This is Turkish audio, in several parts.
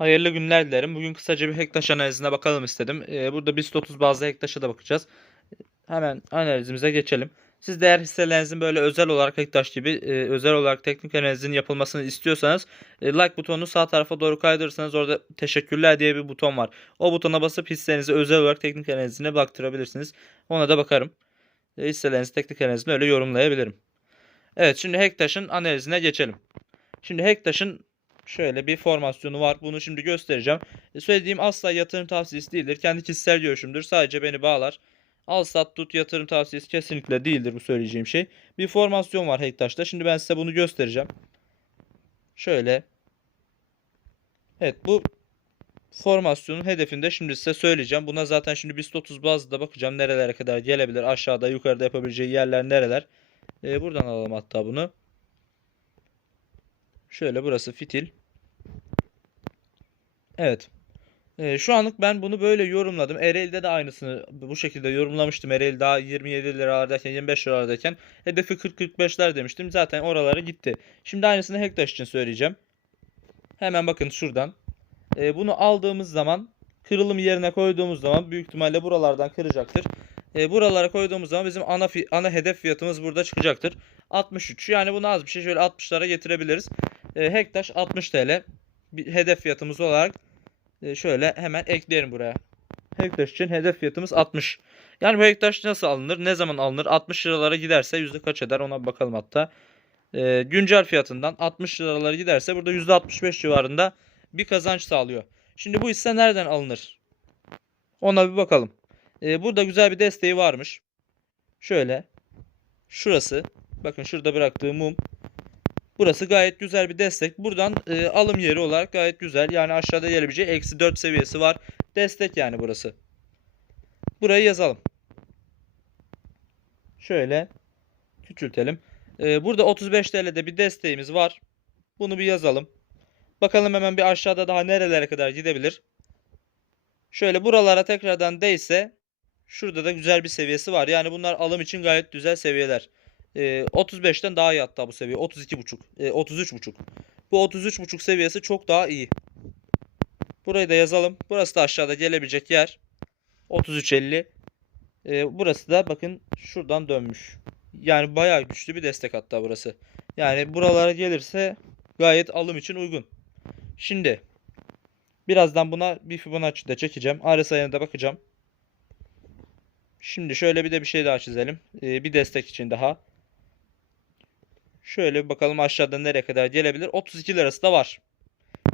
Hayırlı günler dilerim. Bugün kısaca bir Hektaş analizine bakalım istedim. Ee, burada BIST 30 bazlı Hektaş'a da bakacağız. Hemen analizimize geçelim. Siz değer hisselerinizin böyle özel olarak Hektaş gibi e, özel olarak teknik analizin yapılmasını istiyorsanız e, like butonunu sağ tarafa doğru kaydırırsanız orada teşekkürler diye bir buton var. O butona basıp hissenizi özel olarak teknik analizine baktırabilirsiniz. Ona da bakarım. E, hisselerinizi teknik analizine öyle yorumlayabilirim. Evet şimdi Hektaş'ın analizine geçelim. Şimdi Hektaş'ın şöyle bir formasyonu var. Bunu şimdi göstereceğim. E, Söylediğim asla yatırım tavsiyesi değildir. Kendi kişisel görüşümdür. Sadece beni bağlar. Al sat tut yatırım tavsiyesi kesinlikle değildir bu söyleyeceğim şey. Bir formasyon var Hektaş'ta. Şimdi ben size bunu göstereceğim. Şöyle. Evet bu formasyonun hedefinde şimdi size söyleyeceğim. Buna zaten şimdi BIST 30 bazda bakacağım nerelere kadar gelebilir. Aşağıda yukarıda yapabileceği yerler nereler. Ee, buradan alalım hatta bunu. Şöyle burası fitil. Evet. Ee, şu anlık ben bunu böyle yorumladım. Ereğli'de de aynısını bu şekilde yorumlamıştım. Ereğli daha 27 liralardayken 25 liralardayken hedefi 40-45'ler demiştim. Zaten oralara gitti. Şimdi aynısını Hektaş için söyleyeceğim. Hemen bakın şuradan. Ee, bunu aldığımız zaman kırılım yerine koyduğumuz zaman büyük ihtimalle buralardan kıracaktır. Ee, buralara koyduğumuz zaman bizim ana ana hedef fiyatımız burada çıkacaktır. 63. Yani bunu az bir şey şöyle 60'lara getirebiliriz. Ee, Hektaş 60 TL bir hedef fiyatımız olarak e, şöyle hemen ekleyelim buraya. Hektaş için hedef fiyatımız 60. Yani bu hektaş nasıl alınır? Ne zaman alınır? 60 liralara giderse yüzde kaç eder? Ona bakalım hatta. Ee, güncel fiyatından 60 liralara giderse burada yüzde 65 civarında bir kazanç sağlıyor. Şimdi bu hisse nereden alınır? Ona bir bakalım. Ee, burada güzel bir desteği varmış. Şöyle. Şurası. Bakın şurada bıraktığım mum. Burası gayet güzel bir destek. Buradan e, alım yeri olarak gayet güzel. Yani aşağıda gelebileceği eksi 4 seviyesi var. Destek yani burası. Burayı yazalım. Şöyle küçültelim. E, burada 35 TL'de bir desteğimiz var. Bunu bir yazalım. Bakalım hemen bir aşağıda daha nerelere kadar gidebilir. Şöyle buralara tekrardan değse şurada da güzel bir seviyesi var. Yani bunlar alım için gayet güzel seviyeler. E, 35'ten daha iyi hatta bu seviye. 32.5. E, 33.5. Bu 33.5 seviyesi çok daha iyi. Burayı da yazalım. Burası da aşağıda gelebilecek yer. 33.50. E, burası da bakın şuradan dönmüş. Yani bayağı güçlü bir destek hatta burası. Yani buralara gelirse gayet alım için uygun. Şimdi birazdan buna bir Fibonacci de çekeceğim. RSI'ne de bakacağım. Şimdi şöyle bir de bir şey daha çizelim. E, bir destek için daha. Şöyle bakalım aşağıda nereye kadar gelebilir. 32 lirası da var.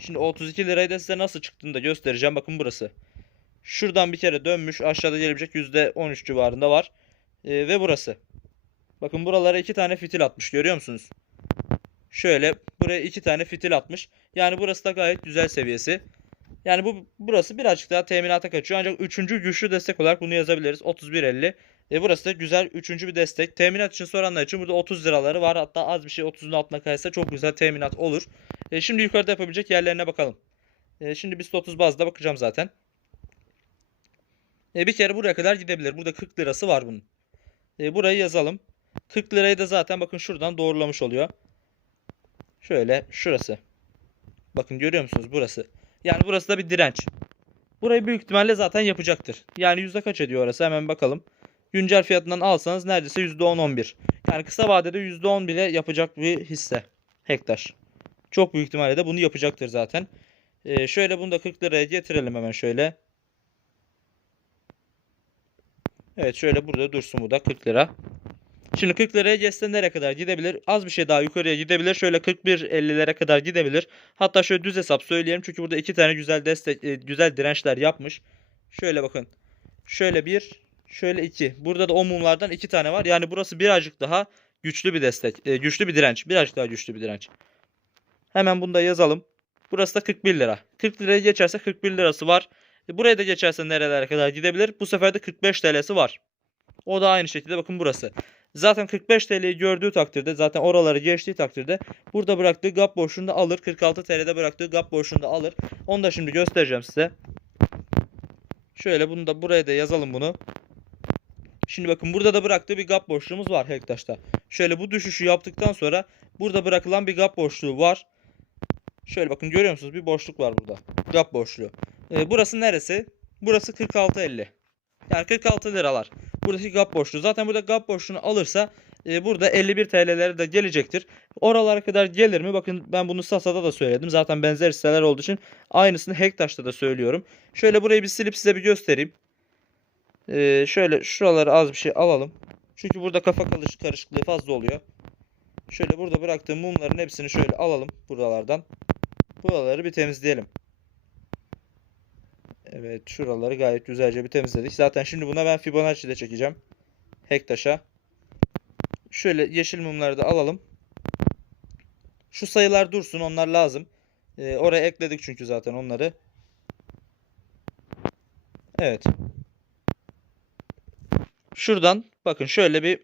Şimdi o 32 lirayı da size nasıl çıktığını da göstereceğim. Bakın burası. Şuradan bir kere dönmüş. Aşağıda gelebilecek %13 civarında var. Ee, ve burası. Bakın buralara iki tane fitil atmış. Görüyor musunuz? Şöyle buraya iki tane fitil atmış. Yani burası da gayet güzel seviyesi. Yani bu burası birazcık daha teminata kaçıyor. Ancak üçüncü güçlü destek olarak bunu yazabiliriz. 31.50. E burası da güzel üçüncü bir destek. Teminat için soranlar için burada 30 liraları var. Hatta az bir şey 30'un altına kaysa çok güzel teminat olur. E şimdi yukarıda yapabilecek yerlerine bakalım. E şimdi biz 30 bazda bakacağım zaten. E bir kere buraya kadar gidebilir. Burada 40 lirası var bunun. E burayı yazalım. 40 lirayı da zaten bakın şuradan doğrulamış oluyor. Şöyle şurası. Bakın görüyor musunuz burası. Yani burası da bir direnç. Burayı büyük ihtimalle zaten yapacaktır. Yani yüzde kaç ediyor orası hemen bakalım. Güncel fiyatından alsanız neredeyse %10-11. Yani kısa vadede %10 bile yapacak bir hisse. Hektaş. Çok büyük ihtimalle de bunu yapacaktır zaten. Ee, şöyle bunu da 40 liraya getirelim hemen şöyle. Evet şöyle burada dursun bu da 40 lira. Şimdi 40 liraya geçse nereye kadar gidebilir? Az bir şey daha yukarıya gidebilir. Şöyle 41.50'lere kadar gidebilir. Hatta şöyle düz hesap söyleyelim. Çünkü burada iki tane güzel destek, e, güzel dirençler yapmış. Şöyle bakın. Şöyle bir, şöyle iki. Burada da o mumlardan iki tane var. Yani burası birazcık daha güçlü bir destek. e, güçlü bir direnç. Birazcık daha güçlü bir direnç. Hemen bunu da yazalım. Burası da 41 lira. 40 liraya geçerse 41 lirası var. E, buraya da geçerse nerelere kadar gidebilir? Bu sefer de 45 TL'si var. O da aynı şekilde bakın burası. Zaten 45 TL'yi gördüğü takdirde zaten oraları geçtiği takdirde burada bıraktığı gap boşluğunda alır. 46 TL'de bıraktığı gap boşluğunda alır. Onu da şimdi göstereceğim size. Şöyle bunu da buraya da yazalım bunu. Şimdi bakın burada da bıraktığı bir gap boşluğumuz var Hektaş'ta. Şöyle bu düşüşü yaptıktan sonra burada bırakılan bir gap boşluğu var. Şöyle bakın görüyor musunuz? Bir boşluk var burada. Gap boşluğu. Ee, burası neresi? Burası 46.50. Yani 46 liralar. Buradaki gap boşluğu. Zaten burada gap boşluğunu alırsa e, burada 51 TL'leri de gelecektir. Oralara kadar gelir mi? Bakın ben bunu Sasa'da da söyledim. Zaten benzer siteler olduğu için aynısını Hektaş'ta da söylüyorum. Şöyle burayı bir silip size bir göstereyim. Ee, şöyle şuraları az bir şey alalım. Çünkü burada kafa karış- karışıklığı fazla oluyor. Şöyle burada bıraktığım mumların hepsini şöyle alalım buralardan. Buraları bir temizleyelim. Evet şuraları gayet güzelce bir temizledik. Zaten şimdi buna ben Fibonacci de çekeceğim. Hektaş'a. Şöyle yeşil mumları da alalım. Şu sayılar dursun onlar lazım. Ee, oraya ekledik çünkü zaten onları. Evet. Şuradan bakın şöyle bir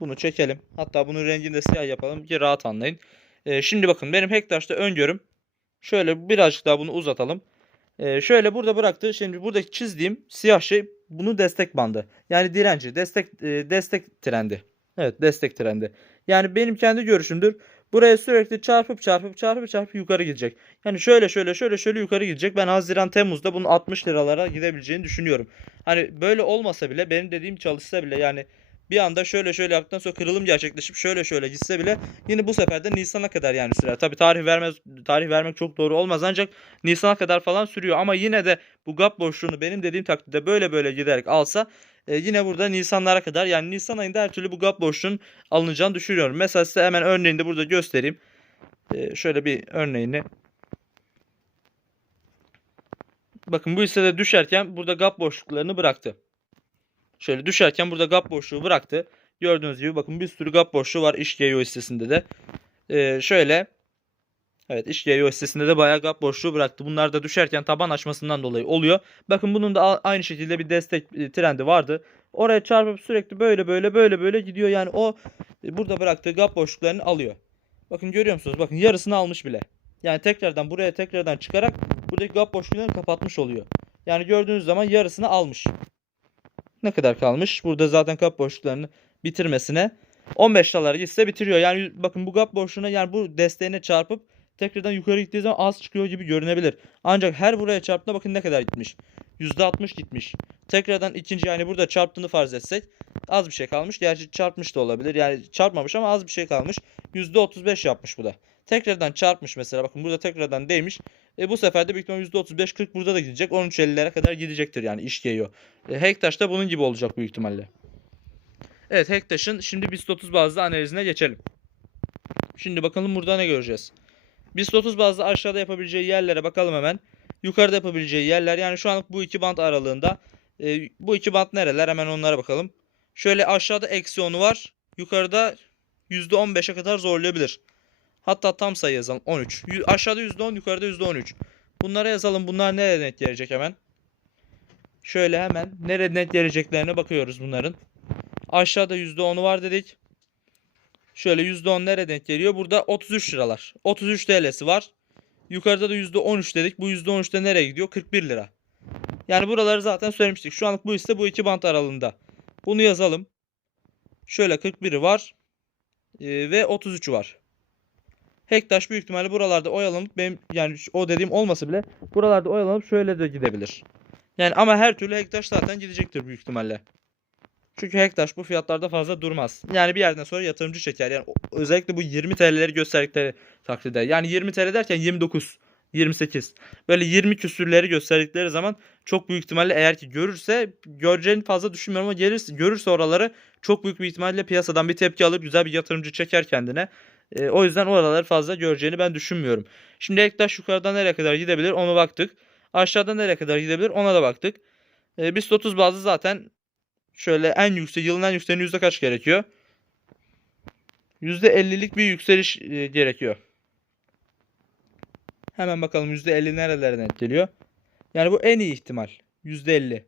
bunu çekelim. Hatta bunun rengini de siyah yapalım ki rahat anlayın. Ee, şimdi bakın benim Hektaş'ta öngörüm. Şöyle birazcık daha bunu uzatalım. Ee, şöyle burada bıraktı. Şimdi buradaki çizdiğim siyah şey bunu destek bandı. Yani direnci, destek e, destek trendi. Evet, destek trendi. Yani benim kendi görüşümdür. Buraya sürekli çarpıp çarpıp çarpıp çarpıp yukarı gidecek. Yani şöyle şöyle şöyle şöyle yukarı gidecek. Ben Haziran Temmuz'da bunun 60 liralara gidebileceğini düşünüyorum. Hani böyle olmasa bile benim dediğim çalışsa bile yani bir anda şöyle şöyle yaptıktan sonra kırılım gerçekleşip şöyle şöyle gitse bile yine bu sefer de Nisan'a kadar yani sürer. Tabi tarih vermez tarih vermek çok doğru olmaz ancak Nisan'a kadar falan sürüyor ama yine de bu gap boşluğunu benim dediğim takdirde böyle böyle giderek alsa e, yine burada Nisanlara kadar yani Nisan ayında her türlü bu gap boşluğun alınacağını düşünüyorum. Mesela size hemen örneğini de burada göstereyim. E, şöyle bir örneğini. Bakın bu hissede düşerken burada gap boşluklarını bıraktı. Şöyle düşerken burada gap boşluğu bıraktı. Gördüğünüz gibi bakın bir sürü gap boşluğu var iş GEO hissesinde de. Ee, şöyle Evet iş GEO hissesinde de bayağı gap boşluğu bıraktı. Bunlar da düşerken taban açmasından dolayı oluyor. Bakın bunun da aynı şekilde bir destek e, trendi vardı. Oraya çarpıp sürekli böyle böyle böyle böyle gidiyor. Yani o e, burada bıraktığı gap boşluklarını alıyor. Bakın görüyor musunuz? Bakın yarısını almış bile. Yani tekrardan buraya tekrardan çıkarak buradaki gap boşluklarını kapatmış oluyor. Yani gördüğünüz zaman yarısını almış. Ne kadar kalmış? Burada zaten gap boşluklarını bitirmesine 15 dolar gitse bitiriyor. Yani bakın bu gap boşluğuna yani bu desteğine çarpıp tekrardan yukarı gittiği zaman az çıkıyor gibi görünebilir. Ancak her buraya çarptığında bakın ne kadar gitmiş. %60 gitmiş. Tekrardan ikinci yani burada çarptığını farz etsek az bir şey kalmış. Gerçi çarpmış da olabilir. Yani çarpmamış ama az bir şey kalmış. %35 yapmış bu da. Tekrardan çarpmış mesela. Bakın burada tekrardan değmiş. E bu sefer de büyük ihtimalle %35-40 burada da gidecek. 13.50'lere kadar gidecektir yani iş geliyor. E, Hektaş da bunun gibi olacak büyük ihtimalle. Evet Hektaş'ın şimdi BIST 30 bazlı analizine geçelim. Şimdi bakalım burada ne göreceğiz. BIST 30 bazlı aşağıda yapabileceği yerlere bakalım hemen. Yukarıda yapabileceği yerler yani şu anlık bu iki band aralığında. E, bu iki band nereler hemen onlara bakalım. Şöyle aşağıda eksi 10'u var. Yukarıda %15'e kadar zorlayabilir. Hatta tam sayı yazalım 13. Yu- Aşağıda %10 yukarıda %13. Bunlara yazalım bunlar nereye net gelecek hemen. Şöyle hemen nereye net geleceklerine bakıyoruz bunların. Aşağıda %10'u var dedik. Şöyle %10 nereye denk geliyor? Burada 33 liralar. 33 TL'si var. Yukarıda da %13 dedik. Bu %13 de nereye gidiyor? 41 lira. Yani buraları zaten söylemiştik. Şu anlık bu ise bu iki bant aralığında. Bunu yazalım. Şöyle 41'i var. Ee, ve 33'ü var. Hektaş büyük ihtimalle buralarda oyalanıp benim yani o dediğim olmasa bile buralarda oyalanıp şöyle de gidebilir. Yani ama her türlü Hektaş zaten gidecektir büyük ihtimalle. Çünkü Hektaş bu fiyatlarda fazla durmaz. Yani bir yerden sonra yatırımcı çeker. Yani özellikle bu 20 TL'leri gösterdikleri takdirde. Yani 20 TL derken 29, 28. Böyle 20 küsürleri gösterdikleri zaman çok büyük ihtimalle eğer ki görürse göreceğini fazla düşünmüyorum ama gelirse görürse oraları çok büyük bir ihtimalle piyasadan bir tepki alır güzel bir yatırımcı çeker kendine. E, o yüzden oraları fazla göreceğini ben düşünmüyorum. Şimdi Ektaş yukarıdan nereye kadar gidebilir ona baktık. Aşağıdan nereye kadar gidebilir ona da baktık. E, BIST 30 bazlı zaten şöyle en yüksek yılın en yükseğini yüzde kaç gerekiyor? %50'lik bir yükseliş e, gerekiyor. Hemen bakalım %50 nerelere denk geliyor. Yani bu en iyi ihtimal. %50.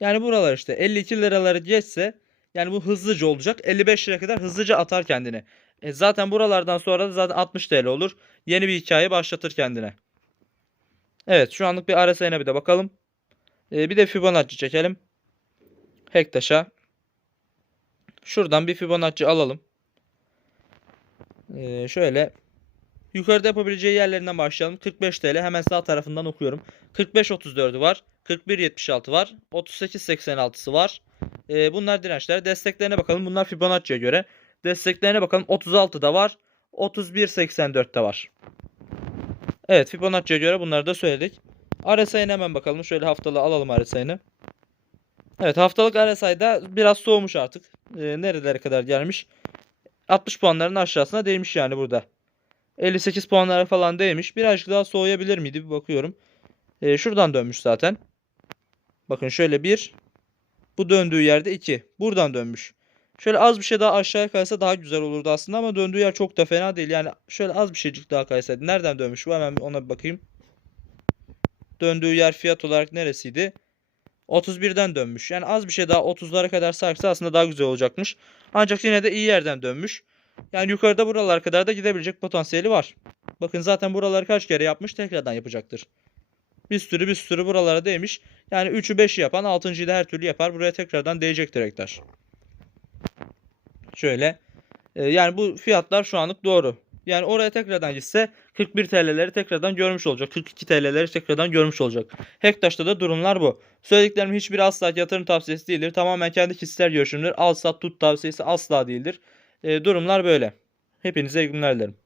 Yani buralar işte 52 liraları geçse yani bu hızlıca olacak. 55 lira kadar hızlıca atar kendini. E zaten buralardan sonra da zaten 60 TL olur. Yeni bir hikaye başlatır kendine. Evet şu anlık bir RSI'ne bir de bakalım. E, bir de Fibonacci çekelim. Hektaş'a. Şuradan bir Fibonacci alalım. E, şöyle Yukarıda yapabileceği yerlerinden başlayalım. 45 TL hemen sağ tarafından okuyorum. 45.34'ü var. 41.76 var. 38.86'sı var. Ee, bunlar dirençler. Desteklerine bakalım. Bunlar Fibonacci'ye göre. Desteklerine bakalım. 36'da var. 31.84'te var. Evet Fibonacci'ye göre bunları da söyledik. RSI'ne hemen bakalım. Şöyle haftalığı alalım RSI'ni. Evet haftalık RSI'da biraz soğumuş artık. Ee, nerelere kadar gelmiş? 60 puanların aşağısına değmiş yani burada. 58 puanlara falan değmiş. Birazcık daha soğuyabilir miydi bir bakıyorum. Ee, şuradan dönmüş zaten. Bakın şöyle bir. Bu döndüğü yerde 2. Buradan dönmüş. Şöyle az bir şey daha aşağıya kaysa daha güzel olurdu aslında ama döndüğü yer çok da fena değil. Yani şöyle az bir şeycik daha kaysaydı. Nereden dönmüş bu? Hemen ona bir bakayım. Döndüğü yer fiyat olarak neresiydi? 31'den dönmüş. Yani az bir şey daha 30'lara kadar sarksa aslında daha güzel olacakmış. Ancak yine de iyi yerden dönmüş. Yani yukarıda buralar kadar da gidebilecek potansiyeli var. Bakın zaten buraları kaç kere yapmış tekrardan yapacaktır. Bir sürü bir sürü buralara değmiş. Yani 3'ü 5'i yapan 6.yı da her türlü yapar. Buraya tekrardan değecek direkler. Şöyle. e, yani bu fiyatlar şu anlık doğru. Yani oraya tekrardan gitse 41 TL'leri tekrardan görmüş olacak. 42 TL'leri tekrardan görmüş olacak. Hektaş'ta da durumlar bu. Söylediklerimin hiçbiri asla yatırım tavsiyesi değildir. Tamamen kendi kişisel görüşümdür. Al sat tut tavsiyesi asla değildir. E, durumlar böyle. Hepinize iyi günler dilerim.